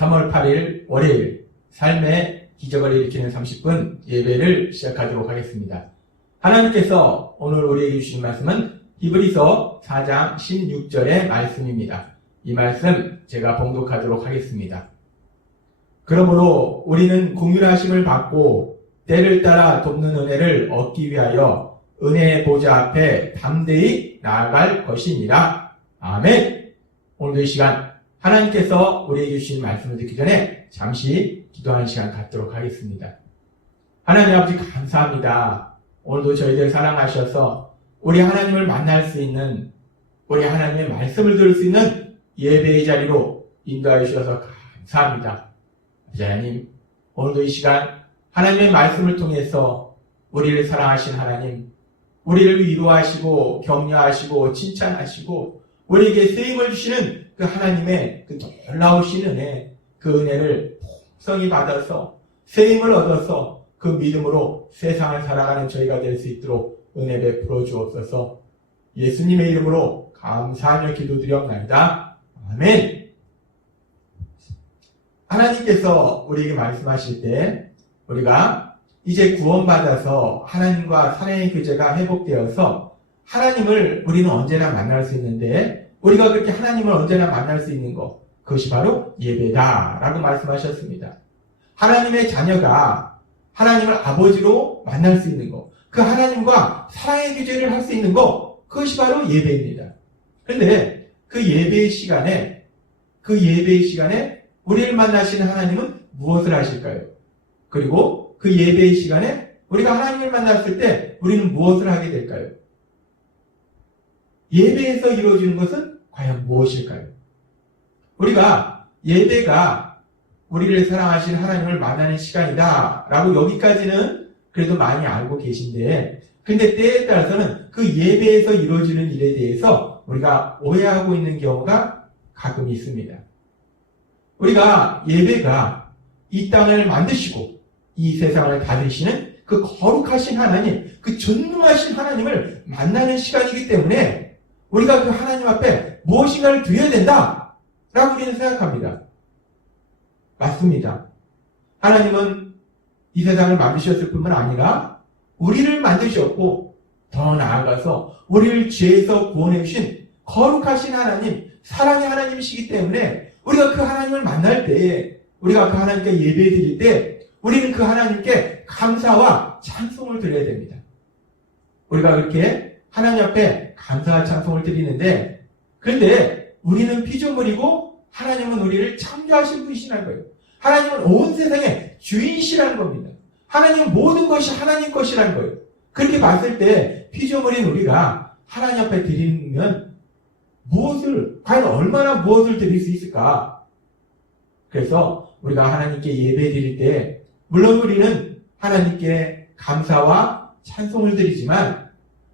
3월 8일 월요일 삶의 기적을 일으키는 30분 예배를 시작하도록 하겠습니다. 하나님께서 오늘 우리에게 주신 말씀은 히브리서 4장 16절의 말씀입니다. 이 말씀 제가 봉독하도록 하겠습니다. 그러므로 우리는 긍휼하심을 받고 때를 따라 돕는 은혜를 얻기 위하여 은혜의 보좌 앞에 담대히 나아갈 것이니라. 아멘. 오늘도 이 시간 하나님께서 우리에게 주신 말씀을 듣기 전에 잠시 기도하는 시간 갖도록 하겠습니다. 하나님 아버지 감사합니다. 오늘도 저희들 사랑하셔서 우리 하나님을 만날 수 있는, 우리 하나님의 말씀을 들을 수 있는 예배의 자리로 인도하여 주셔서 감사합니다. 하나님, 오늘도 이 시간 하나님의 말씀을 통해서 우리를 사랑하신 하나님, 우리를 위로하시고 격려하시고 칭찬하시고 우리에게 쓰임을 주시는 그 하나님의 그 놀라우신 은혜, 그 은혜를 풍성히 받아서 쓰임을 얻어서 그 믿음으로 세상을 살아가는 저희가 될 수 있도록 은혜 베풀어 주옵소서. 예수님의 이름으로 감사하며 기도드리옵나이다. 아멘. 하나님께서 우리에게 말씀하실 때 우리가 이제 구원받아서 하나님과 사랑의 교제가 회복되어서 하나님을 우리는 언제나 만날 수 있는데, 우리가 그렇게 하나님을 언제나 만날 수 있는 것, 그것이 바로 예배다라고 말씀하셨습니다. 하나님의 자녀가 하나님을 아버지로 만날 수 있는 것, 그 하나님과 사랑의 교제를 할 수 있는 것, 그것이 바로 예배입니다. 그런데 그 예배의 시간에 우리를 만나시는 하나님은 무엇을 하실까요? 그리고 그 예배의 시간에 우리가 하나님을 만났을 때 우리는 무엇을 하게 될까요? 예배에서 이루어지는 것은 과연 무엇일까요? 우리가 예배가 우리를 사랑하신 하나님을 만나는 시간이다 라고 여기까지는 그래도 많이 알고 계신데, 근데 때에 따라서는 그 예배에서 이루어지는 일에 대해서 우리가 오해하고 있는 경우가 가끔 있습니다. 우리가 예배가 이 땅을 만드시고 이 세상을 다스리시는 그 거룩하신 하나님, 그 전능하신 하나님을 만나는 시간이기 때문에 우리가 그 하나님 앞에 무엇인가를 드려야 된다 라고 우리는 생각합니다. 맞습니다. 하나님은 이 세상을 만드셨을 뿐만 아니라 우리를 만드셨고, 더 나아가서 우리를 죄에서 구원해 주신 거룩하신 하나님, 사랑의 하나님이시기 때문에 우리가 그 하나님을 만날 때, 우리가 그 하나님께 예배 드릴 때 우리는 그 하나님께 감사와 찬송을 드려야 됩니다. 우리가 그렇게 하나님 앞에 감사와 찬송을 드리는데, 그런데 우리는 피조물이고 하나님은 우리를 창조하신 분이시라는 거예요. 하나님은 온 세상의 주인이시라는 겁니다. 하나님은 모든 것이 하나님 것이라는 거예요. 그렇게 봤을 때 피조물인 우리가 하나님 앞에 드리면 과연 얼마나 무엇을 드릴 수 있을까? 그래서 우리가 하나님께 예배 드릴 때 물론 우리는 하나님께 감사와 찬송을 드리지만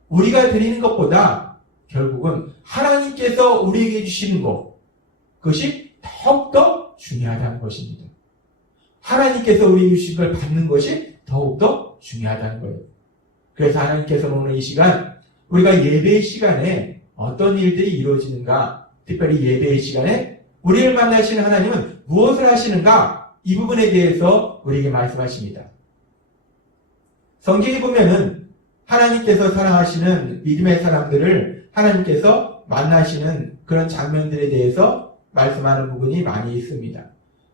우리가 드리는 것보다 결국은 하나님께서 우리에게 주시는 것, 그것이 더욱더 중요하다는 것입니다. 하나님께서 우리에게 주신 걸 받는 것이 더욱더 중요하다는 거예요. 그래서 하나님께서는 오늘 이 시간 우리가 예배의 시간에 어떤 일들이 이루어지는가, 특별히 예배의 시간에 우리를 만나시는 하나님은 무엇을 하시는가, 이 부분에 대해서 우리에게 말씀하십니다. 성경에 보면은 하나님께서 사랑하시는 믿음의 사람들을 하나님께서 만나시는 그런 장면들에 대해서 말씀하는 부분이 많이 있습니다.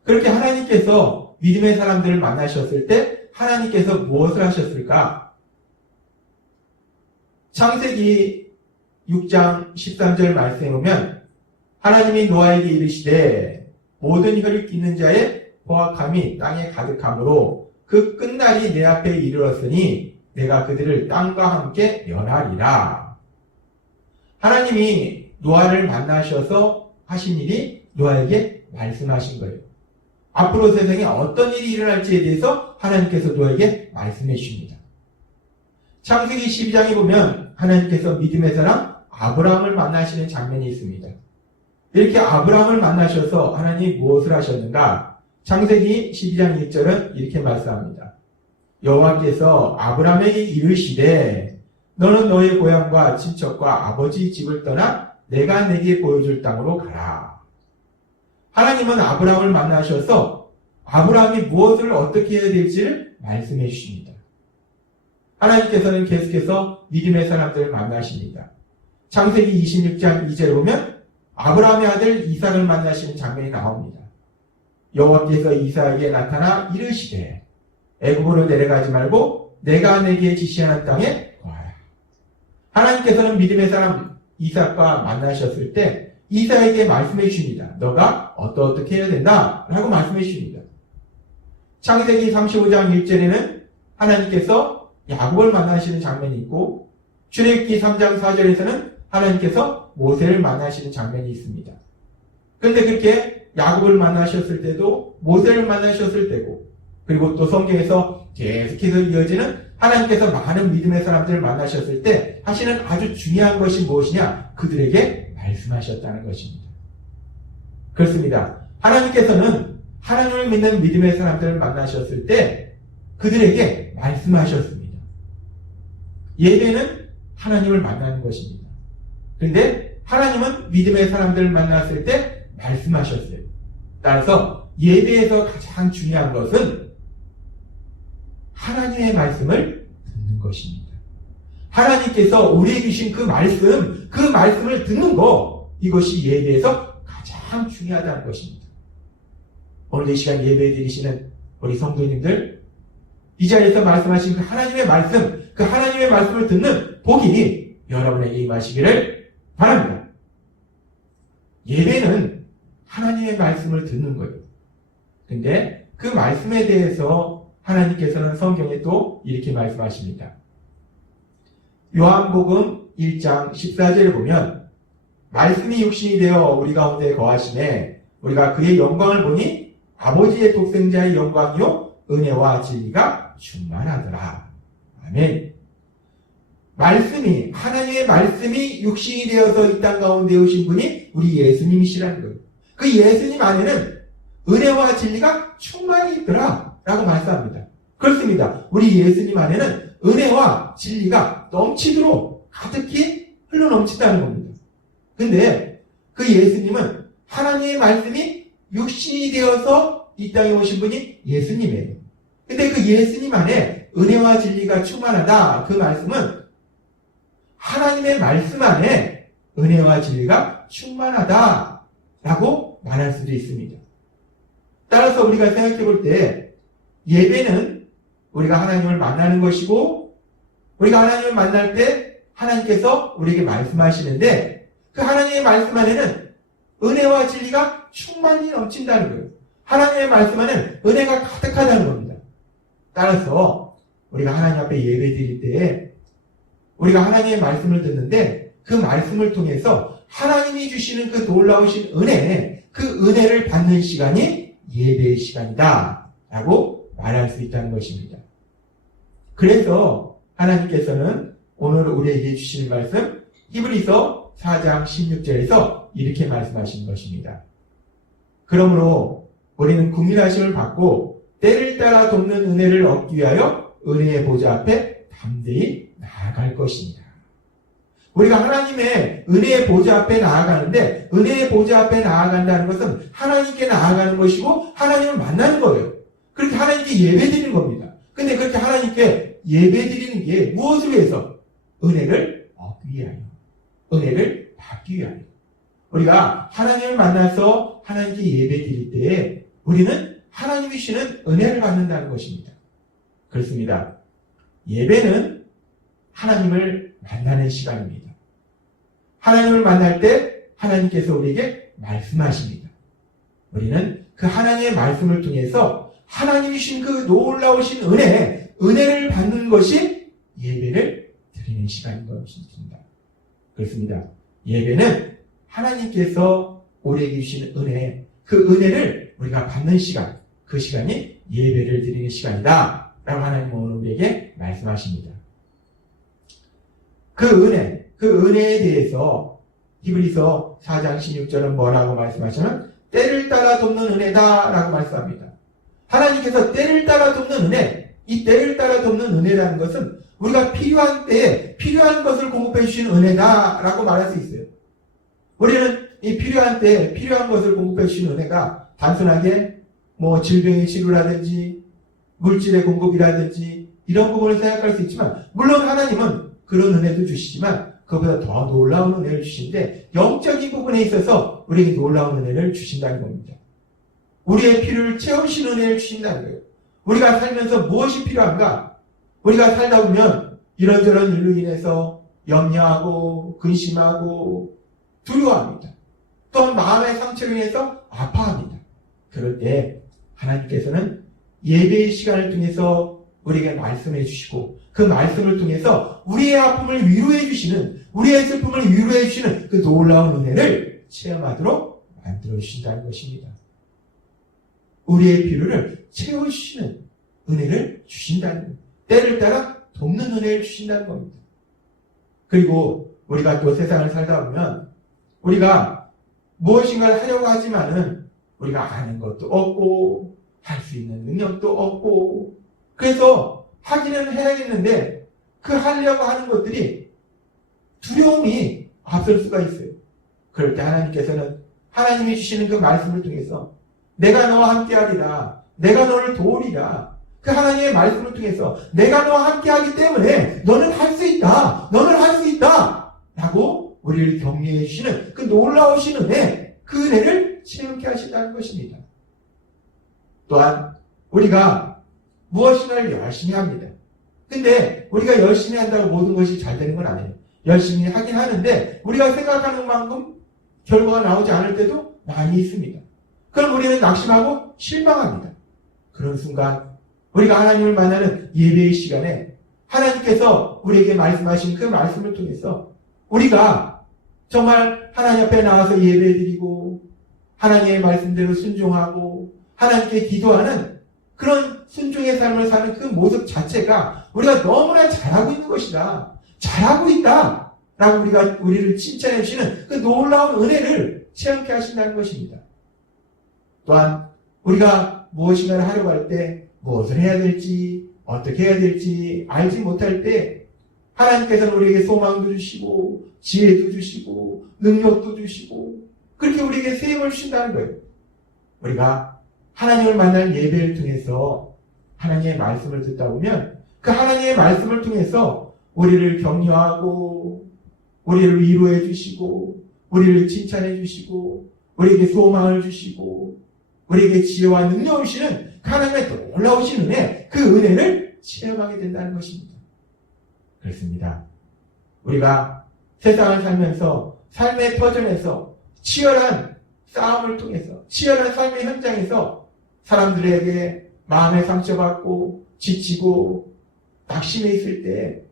그렇게 하나님께서 믿음의 사람들을 만나셨을 때 하나님께서 무엇을 하셨을까? 창세기 6장 13절 말씀에 보면 하나님이 노아에게 이르시되 모든 혈육 있는 자의 포악함이 땅에 가득함으로 그 끝날이 내 앞에 이르렀으니 내가 그들을 땅과 함께 멸하리라. 하나님이 노아를 만나셔서 하신 일이 노아에게 말씀하신 거예요. 앞으로 세상에 어떤 일이 일어날지에 대해서 하나님께서 노아에게 말씀해 주십니다. 창세기 12장에 보면 하나님께서 믿음의 사람 아브라함을 만나시는 장면이 있습니다. 이렇게 아브라함을 만나셔서 하나님이 무엇을 하셨는가? 창세기 12장 1절은 이렇게 말씀합니다. 여호와께서 아브라함에게 이르시되 너는 너의 고향과 친척과 아버지 집을 떠나 내가 내게 보여줄 땅으로 가라. 하나님은 아브라함을 만나셔서 아브라함이 무엇을 어떻게 해야 될지를 말씀해 주십니다. 하나님께서는 계속해서 믿음의 사람들을 만나십니다. 창세기 26장 2절에 보면 아브라함의 아들 이삭을 만나시는 장면이 나옵니다. 여호와께서 이삭에게 나타나 이르시되 애굽으로 내려가지 말고 내가 내게 지시하는 땅에 거하라. 하나님께서는 믿음의 사람 이삭과 만나셨을 때 이삭에게 말씀해 주십니다. 너가 어떻게 해야 된다 라고 말씀해 주십니다. 창세기 35장 1절에는 하나님께서 야곱을 만나시는 장면이 있고 출애굽기 3장 4절에서는 하나님께서 모세를 만나시는 장면이 있습니다. 그런데 그렇게 야곱을 만나셨을 때도 모세를 만나셨을 때고 그리고 또 성경에서 계속해서 이어지는 하나님께서 많은 믿음의 사람들을 만나셨을 때 하시는 아주 중요한 것이 무엇이냐? 그들에게 말씀하셨다는 것입니다. 그렇습니다. 하나님께서는 하나님을 믿는 믿음의 사람들을 만나셨을 때 그들에게 말씀하셨습니다. 예배는 하나님을 만나는 것입니다. 그런데 하나님은 믿음의 사람들을 만났을 때 말씀하셨어요. 따라서 예배에서 가장 중요한 것은 하나님의 말씀을 듣는 것입니다. 하나님께서 우리에게 주신 그 말씀을 듣는 것, 이것이 예배에서 가장 중요하다는 것입니다. 오늘 이 시간 예배 드리시는 우리 성도님들, 이 자리에서 말씀하신 그 하나님의 말씀, 그 하나님의 말씀을 듣는 복이 여러분에게 임하시기를 바랍니다. 예배는 하나님의 말씀을 듣는 거예요. 근데 그 말씀에 대해서 하나님께서는 성경에 또 이렇게 말씀하십니다. 요한복음 1장 14절에 보면 말씀이 육신이 되어 우리 가운데 거하시매 우리가 그의 영광을 보니 아버지의 독생자의 영광이요 은혜와 진리가 충만하더라. 아멘. 하나님의 말씀이 육신이 되어서 이 땅 가운데 오신 분이 우리 예수님이시라는 거예요. 그 예수님 안에는 은혜와 진리가 충만히 있더라 라고 말씀합니다. 그렇습니다. 우리 예수님 안에는 은혜와 진리가 넘치도록 가득히 흘러넘친다는 겁니다. 근데 그 예수님은 하나님의 말씀이 육신이 되어서 이 땅에 오신 분이 예수님이에요. 근데 그 예수님 안에 은혜와 진리가 충만하다, 그 말씀은 하나님의 말씀 안에 은혜와 진리가 충만하다라고 말할 수도 있습니다. 따라서 우리가 생각해 볼 때 예배는 우리가 하나님을 만나는 것이고 우리가 하나님을 만날 때 하나님께서 우리에게 말씀하시는데 그 하나님의 말씀 안에는 은혜와 진리가 충만히 넘친다는 거예요. 하나님의 말씀 안에는 은혜가 가득하다는 겁니다. 따라서 우리가 하나님 앞에 예배 드릴 때 우리가 하나님의 말씀을 듣는데 그 말씀을 통해서 하나님이 주시는 그 놀라우신 은혜, 그 은혜를 받는 시간이 예배의 시간이다 라고 말할 수 있다는 것입니다. 그래서 하나님께서는 오늘 우리에게 주시는 말씀 히브리서 4장 16절에서 이렇게 말씀하신 것입니다. 그러므로 우리는 국민하심을 받고 때를 따라 돕는 은혜를 얻기 위하여 은혜의 보좌 앞에 담대히 나아갈 것입니다. 우리가 하나님의 은혜의 보좌 앞에 나아가는데 은혜의 보좌 앞에 나아간다는 것은 하나님께 나아가는 것이고 하나님을 만나는 거예요. 그렇게 하나님께 예배드리는 겁니다. 근데 그렇게 하나님께 예배드리는 게 무엇을 위해서? 은혜를 얻기 위하여. 은혜를 받기 위하여. 우리가 하나님을 만나서 하나님께 예배드릴 때에 우리는 하나님이 주시는 은혜를 받는다는 것입니다. 그렇습니다. 예배는 하나님을 만나는 시간입니다. 하나님을 만날 때 하나님께서 우리에게 말씀하십니다. 우리는 그 하나님의 말씀을 통해서 하나님이 주신 그 놀라우신 은혜를 받는 것이 예배를 드리는 시간인 것입니다. 그렇습니다. 예배는 하나님께서 우리에게 주신 은혜, 그 은혜를 우리가 받는 시간, 그 시간이 예배를 드리는 시간이다 라고 하나님은 오늘 우리에게 말씀하십니다. 그 은혜에 대해서 히브리서 4장 16절은 뭐라고 말씀하시냐면 때를 따라 돕는 은혜다 라고 말씀합니다. 하나님께서 때를 따라 돕는 은혜, 이 때를 따라 돕는 은혜라는 것은 우리가 필요한 때에 필요한 것을 공급해 주시는 은혜다 라고 말할 수 있어요. 우리는 이 필요한 때 필요한 것을 공급해 주시는 은혜가 단순하게 뭐 질병의 치료라든지 물질의 공급이라든지 이런 부분을 생각할 수 있지만, 물론 하나님은 그런 은혜도 주시지만 그보다 더 놀라운 은혜를 주시는데, 영적인 부분에 있어서 우리에게 놀라운 은혜를 주신다는 겁니다. 우리의 필요를 채우시는 은혜를 주신다는 거예요. 우리가 살면서 무엇이 필요한가? 우리가 살다 보면 이런저런 일로 인해서 염려하고 근심하고 두려워합니다. 또한 마음의 상처로 인해서 아파합니다. 그럴 때 하나님께서는 예배의 시간을 통해서 우리에게 말씀해 주시고, 그 말씀을 통해서 우리의 아픔을 위로해 주시는, 우리의 슬픔을 위로해 주시는 그 놀라운 은혜를 체험하도록 만들어 주신다는 것입니다. 우리의 필요를 채워주시는 은혜를 주신다는 겁니다. 때를 따라 돕는 은혜를 주신다는 겁니다. 그리고 우리가 또 세상을 살다 보면 우리가 무엇인가를 하려고 하지만은 우리가 아는 것도 없고 할 수 있는 능력도 없고, 그래서 하기는 해야겠는데 그 하려고 하는 것들이 두려움이 앞설 수가 있어요. 그럴 때 하나님께서는 하나님이 주시는 그 말씀을 통해서 내가 너와 함께하리라, 내가 너를 도우리라, 그 하나님의 말씀을 통해서 내가 너와 함께하기 때문에 너는 할 수 있다, 너는 할 수 있다 라고 우리를 격려해 주시는 그 놀라우신 은혜, 그 은혜를 체험케 하신다는 것입니다. 또한 우리가 무엇인가를 열심히 합니다. 근데 우리가 열심히 한다고 모든 것이 잘 되는 건 아니에요. 열심히 하긴 하는데 우리가 생각하는 만큼 결과가 나오지 않을 때도 많이 있습니다. 그럼 우리는 낙심하고 실망합니다. 그런 순간 우리가 하나님을 만나는 예배의 시간에 하나님께서 우리에게 말씀하신 그 말씀을 통해서 우리가 정말 하나님 앞에 나와서 예배드리고 하나님의 말씀대로 순종하고 하나님께 기도하는 그런 순종의 삶을 사는 그 모습 자체가 우리가 너무나 잘하고 있는 것이다, 잘하고 있다 라고 우리를 칭찬해 주시는 그 놀라운 은혜를 체험케 하신다는 것입니다. 또한 우리가 무엇인가를 하려고 할 때 무엇을 해야 될지 어떻게 해야 될지 알지 못할 때 하나님께서는 우리에게 소망도 주시고 지혜도 주시고 능력도 주시고 그렇게 우리에게 세임을 주신다는 거예요. 우리가 하나님을 만날 예배를 통해서 하나님의 말씀을 듣다 보면 그 하나님의 말씀을 통해서 우리를 격려하고 우리를 위로해 주시고 우리를 칭찬해 주시고 우리에게 소망을 주시고 우리에게 지혜와 능력을 주시는 하나님의 놀라우신 은혜, 그 은혜를 체험하게 된다는 것입니다. 그렇습니다. 우리가 세상을 살면서 삶의 터전에서 치열한 싸움을 통해서 치열한 삶의 현장에서 사람들에게 마음에 상처받고 지치고 낙심해 있을 때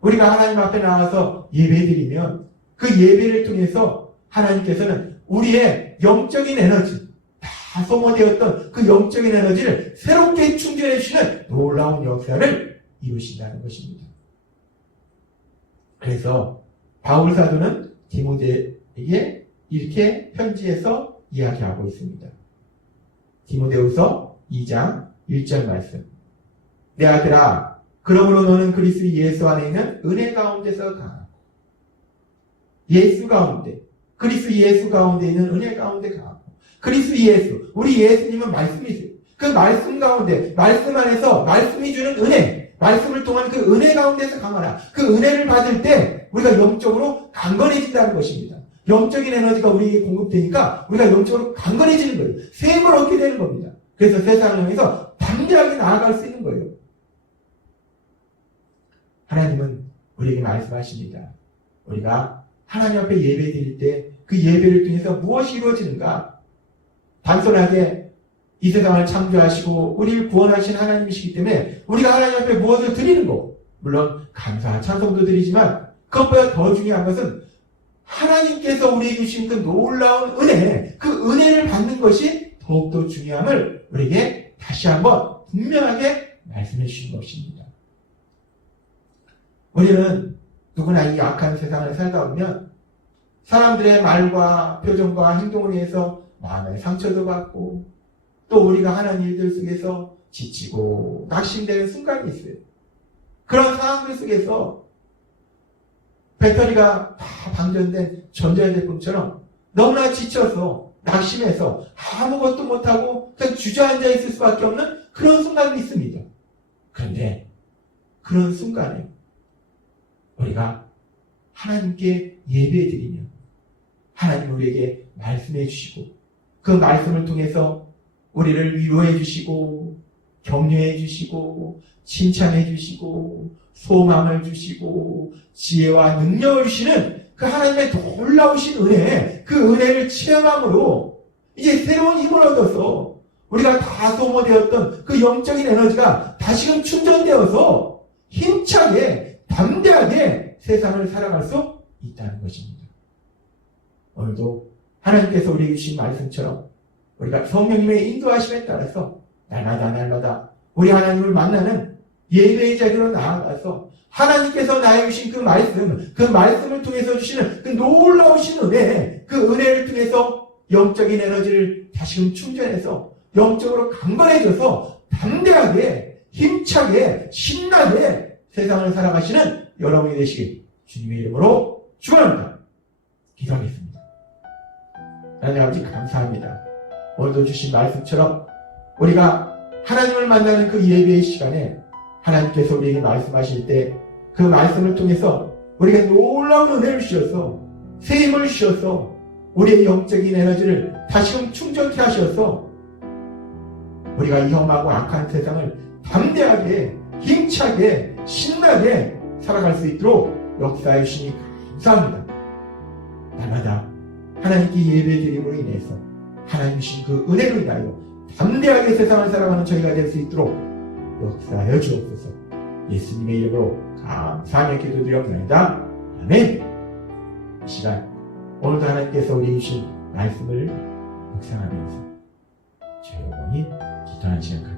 우리가 하나님 앞에 나와서 예배드리면 그 예배를 통해서 하나님께서는 우리의 영적인 에너지, 다 소모되었던 그 영적인 에너지를 새롭게 충전해 주시는 놀라운 역사를 이루신다는 것입니다. 그래서 바울 사도는 디모데에게 이렇게 편지에서 이야기하고 있습니다. 디모데후서 2장 1절 말씀. 내 아들아, 그러므로 너는 그리스도 예수 안에 있는 은혜 가운데서 강하고 예수 가운데, 그리스도 예수 가운데 있는 은혜 가운데 강하고, 그리스도 예수, 우리 예수님은 말씀이세요. 그 말씀 가운데, 말씀 안에서 말씀이 주는 은혜, 말씀을 통한 그 은혜 가운데서 강하라. 그 은혜를 받을 때 우리가 영적으로 강건해진다는 것입니다. 영적인 에너지가 우리에게 공급되니까 우리가 영적으로 강건해지는 거예요. 셈을 얻게 되는 겁니다. 그래서 세상을 향해서 담대하게 나아갈 수 있는 거예요. 하나님은 우리에게 말씀하십니다. 우리가 하나님 앞에 예배 드릴 때 그 예배를 통해서 무엇이 이루어지는가? 단순하게 이 세상을 창조하시고 우리를 구원하신 하나님이시기 때문에 우리가 하나님 앞에 무엇을 드리는 거, 물론 감사, 찬송도 드리지만 그것보다 더 중요한 것은 하나님께서 우리에게 주신 그 놀라운 은혜, 그 은혜를 받는 것이 더욱더 중요함을 우리에게 다시 한번 분명하게 말씀해 주신 것입니다. 우리는 누구나 이 악한 세상을 살다 보면 사람들의 말과 표정과 행동을 위해서 마음의 상처도 받고 또 우리가 하는 일들 속에서 지치고 낙심되는 순간이 있어요. 그런 상황들 속에서 배터리가 다 방전된 전자제품처럼 너무나 지쳐서 낙심해서 아무것도 못하고 그냥 주저앉아 있을 수밖에 없는 그런 순간이 있습니다. 그런데 그런 순간에 우리가 하나님께 예배드리며 하나님 우리에게 말씀해 주시고 그 말씀을 통해서 우리를 위로해 주시고 격려해 주시고 칭찬해 주시고 소망을 주시고 지혜와 능력을 주시는 그 하나님의 놀라우신 은혜, 그 은혜를 체험함으로 이제 새로운 힘을 얻어서 우리가 다 소모되었던 그 영적인 에너지가 다시금 충전되어서 힘차게 담대하게 세상을 살아갈 수 있다는 것입니다. 오늘도 하나님께서 우리에게 주신 말씀처럼 우리가 성령님의 인도하심에 따라서 날마다 우리 하나님을 만나는 예배의 자리로 나아가서 하나님께서 나에게 주신 그 말씀을 통해서 주시는 그 놀라우신 은혜, 그 은혜를 통해서 영적인 에너지를 다시금 충전해서 영적으로 강건해져서 담대하게, 힘차게, 신나게 세상을 살아가시는 여러분이 되시길 주님의 이름으로 축원합니다. 기도하겠습니다. 하나님 아버지 감사합니다. 오늘도 주신 말씀처럼 우리가 하나님을 만나는 그 예배의 시간에 하나님께서 우리에게 말씀하실 때 그 말씀을 통해서 우리가 놀라운 은혜를 주셔서 새 힘을 주셔서 우리의 영적인 에너지를 다시금 충전케 하셔서 우리가 이 험하고 악한 세상을 담대하게 힘차게 신나게 살아갈 수 있도록 역사해 주시니 감사합니다. 날마다 하나님께 예배드림으로 인해서 하나님 주신 그 은혜로 인하여 담대하게 세상을 살아가는 저희가 될 수 있도록 역사하여 주옵소서. 예수님의 이름으로 감사하며 기도드렸습니다. 아멘. 이 시간 오늘도 하나님께서 우리에게 주신 말씀을 묵상하면서 조용히 기도하는 시간